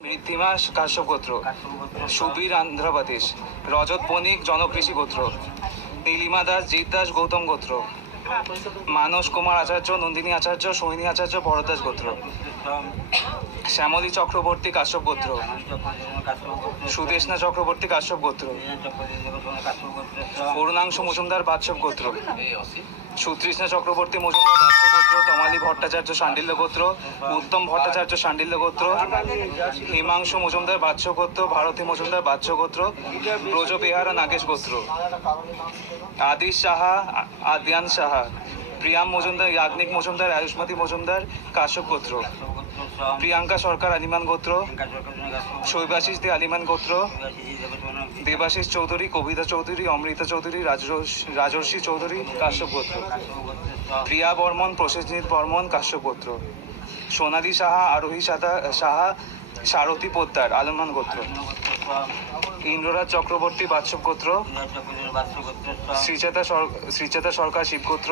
মৃত্তিমা কাশ্যপ গোত্র সুবীর আন্ধ্রপ্রদেশ রজত বণিক জনকৃষি গোত্র নীলিমা দাস জিৎ দাস গৌতম গোত্র মানস কুমার আচার্য নন্দিনী আচার্য সোহিনী আচার্য ভরদাস গোত্র শ্যামলী চক্রবর্তী কাশ্যপ গোত্র সুদেশনা চক্রবর্তী কাশ্যপ গোত্র অরুণাংশু মজুমদার বাদশব গোত্র সুতৃষ্ণা চক্রবর্তী মজুমদার দাসগোত্র গোত্র তমালী ভট্টাচার্য শান্ডিল্য গোত্র উত্তম ভট্টাচার্য শান্ডিল্য গোত্র হিমাংশু মজুমদার বাচ্চগোত্র গোত্র ভারতী মজুমদার বাচ্চগোত্র গোত্র ব্রজ বিহারা নাগেশ গোত্র। আদিশ সাহা আদিয়ান সাহা, প্রিয়াম মজুমদার, ইয়াগ্নিক মজুমদার, আয়ুষ্মতী মজুমদার কাশক গোত্র। প্রিয়াঙ্কা সরকার আলিমান গোত্র। শৈবাশিস দে আলিমান গোত্র। দেবাশিস চৌধুরী কবিতা চৌধুরী অমৃতা চৌধুরী রাজর্ষি রাজর্ষি চৌধুরী কাশ্যপ গোত্র। প্রিয়া বর্মন প্রসেনজিৎ বর্মন কাশ্যপ গোত্র। সোনালী সাহা আরোহী সাদা সাহা সারথী পোদ্দার আলমান গোত্র। ইন্দ্ররাজ চক্রবর্তী বাৎসব গোত্র। শ্রীচেতা শ্রীচেতা সরকার শিব গোত্র।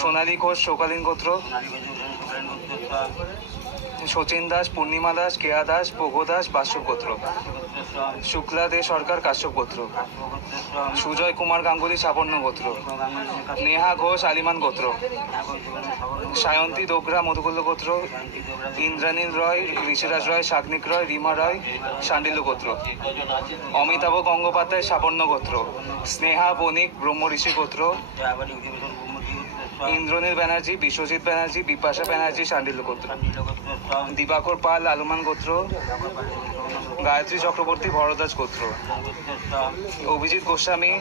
সোনালী ঘোষ শোকালীন গোত্র। শচীন দাস, পূর্ণিমা দাস, কেয়া দাস পগো দাস বাসব গোত্র শুক্লা দে সরকার কাশ্যপ গোত্র সুজয় কুমার গাঙ্গুলি সাবর্ণ গোত্র নেহা ঘোষ, আলিমান গোত্র। সায়ন্তী দোগরা, মধুকুল্ল গোত্র। ইন্দ্রানীল রয়, ঋষিরাজ রয়, শাগ্নিক রয়, রিমা রয় শান্ডিল্য গোত্র। অমিতাভ গঙ্গোপাধ্যায় সাবর্ণ গোত্র স্নেহা বণিক ব্রহ্ম ঋষি গোত্র। ইন্দ্রনীল ব্যানার্জি, বিশ্বজিৎ ব্যানার্জি, বিপাশা ব্যানার্জি, শান্ডিল্য গোত্র। দিবাকর পাল, আলমান গোত্র। গায়ত্রী চক্রবর্তী ভরদাস গোত্র। অভিজিৎ গোস্বামী,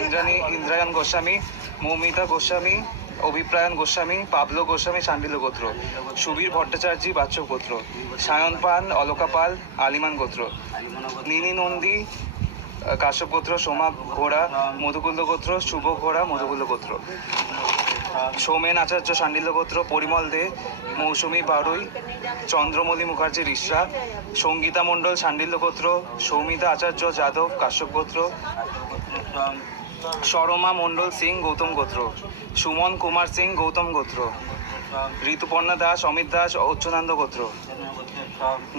ইন্দ্রাণী, ইন্দ্রায়ণ গোস্বামী, মৌমিতা গোস্বামী, অভিপ্রায়ণ গোস্বামী, পাবলো গোস্বামী, শান্ডিল্য গোত্র। সুবীর ভট্টাচার্য বাচ্চব গোত্র। সায়ন পাল, অলকা পাল, আলিমান গোত্র। নিনি নন্দী কাশ্যপ গোত্র, সোমা ঘোড়া মধুকুল্ল গোত্র, শুভ ঘোড়া মধুকুল্ল গোত্র। সৌমেন আচার্য শান্ডিল্য গোত্র পরিমল দে, মৌসুমী বারুই চন্দ্রমলী মুখার্জি রিসরা, সঙ্গীতা মণ্ডল শান্ডিল্য গোত্র সৌমিতা আচার্য যাদব, কাশ্যপ গোত্র সরমা মণ্ডল সিং, গৌতম গোত্র, সুমন কুমার সিং, গৌতম গোত্র, ঋতুপর্ণা দাস, অমিত দাস অচ্যুতানন্দ গোত্র।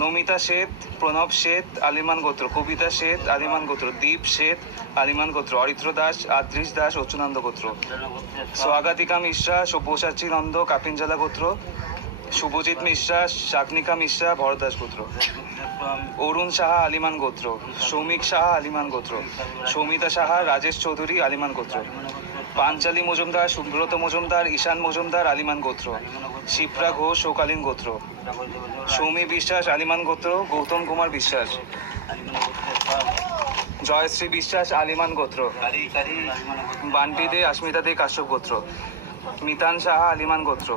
নমিতা শেঠ প্রণব শেঠ আলিমান গোত্র, কবিতা শেঠ আলিমান গোত্র, দীপ শেঠ আলিমান গোত্র, অরিত্র দাস আদ্রিশ দাস অচ্যুতানন্দ গোত্র। স্বাগতিকা মিশ্রা, সব্যসাচী নন্দ কাপিনজালা গোত্র, শুভজিৎ মিশ্রা শাকনিকা মিশ্রা ভরদাস গোত্র। অরুণ সাহা, আলিমান গোত্র। সৌমিক সাহা, আলিমান গোত্র। সৌমিতা সাহা, রাজেশ চৌধুরী, আলিমান গোত্র। পাঞ্চালী মজুমদার, সুব্রত মজুমদার, ঈশান মজুমদার, আলিমান গোত্র। শিপ্রা ঘোষ শোকালীন গোত্র। সৌমি বিশ্বাস, আলিমান গোত্র, গৌতম কুমার বিশ্বাস। জয়শ্রী বিশ্বাস, আলিমান গোত্র। বান্টি দে আস্মিতা দে কাশ্যপ গোত্র। মিতান সাহা, আলিমান গোত্র।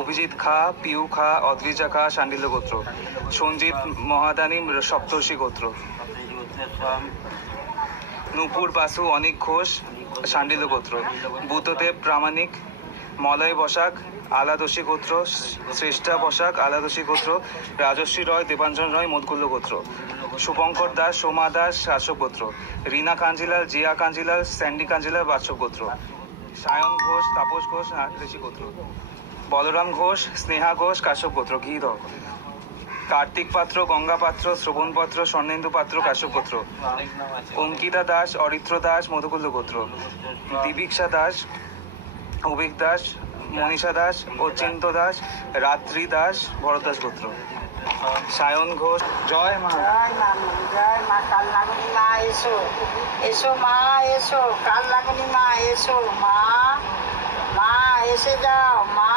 অভিজিৎ খা, পিউ খা, অদ্রিজা খা শান্ডিল্য গোত্র। সঞ্জিত মহাদানী, সপ্তর্ষি গোত্র। নূপুর বাসু, অনিক ঘোষ শান্ডিল্য গোত্র। বুদ্ধদেব প্রামাণিক, মলয় বসাক আলাদশী গোত্র, শ্রেষ্ঠা বসাক আলাদশী গোত্র রাজস্বী রয়, দেবাঞ্জন রয় মদকুল্ল গোত্র। শুভঙ্কর দাস, সোমা দাস, শাসক গোত্র। রীনা কাঞ্জিলাল, জিয়া কাঞ্জিলাল, স্যান্ডি কাঞ্জিলাল বাদশক গোত্র। সায়ন ঘোষ, তাপস ঘোষ ঋষি গোত্র। বলরাম ঘোষ, স্নেহা ঘোষ, কাশ্যপ গোত্র, ঘি কার্তিক পাত্র, গঙ্গা পাত্র, শ্রবণ পাত্র, স্বর্ণেন্দু পাত্র, কাশ্যপ গোত্র অঙ্কিতা দাস, অরিত্র দাস মধুকুল্ল গোত্র। দিবিক্ষা দাস, অভিক দাস, মনীষা দাস অচিন্ত দাস, রাত্রি দাস ভরদাস গোত্র। সায়ন ঘোষ, জয় মা। জয় মা জয় মা, কাল মা, এসো। এসো মা, এসো, কাল লাগুনি মা, এসো। মা মা, এসে যাও। মা,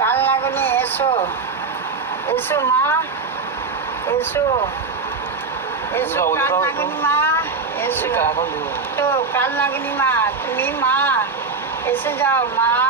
কাল লাগুনি, এসো। এসো মা এসো এসো কাল লাগুনি মা এসো তো কাল লাগুনি মা তুমি মা এসে যাও মা মা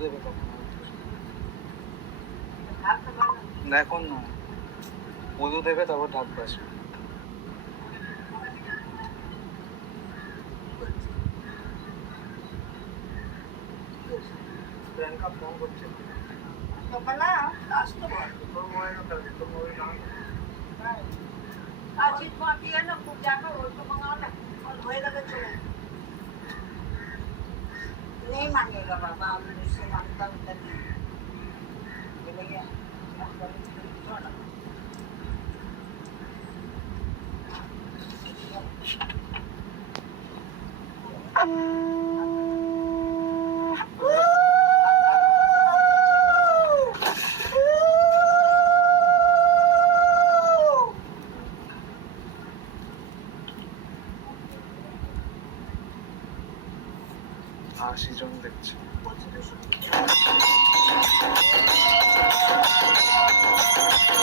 দেবে তখন না এখন না। উদু দেবে তারপর ঢাকবে আসবে नहीं দেখছে Thank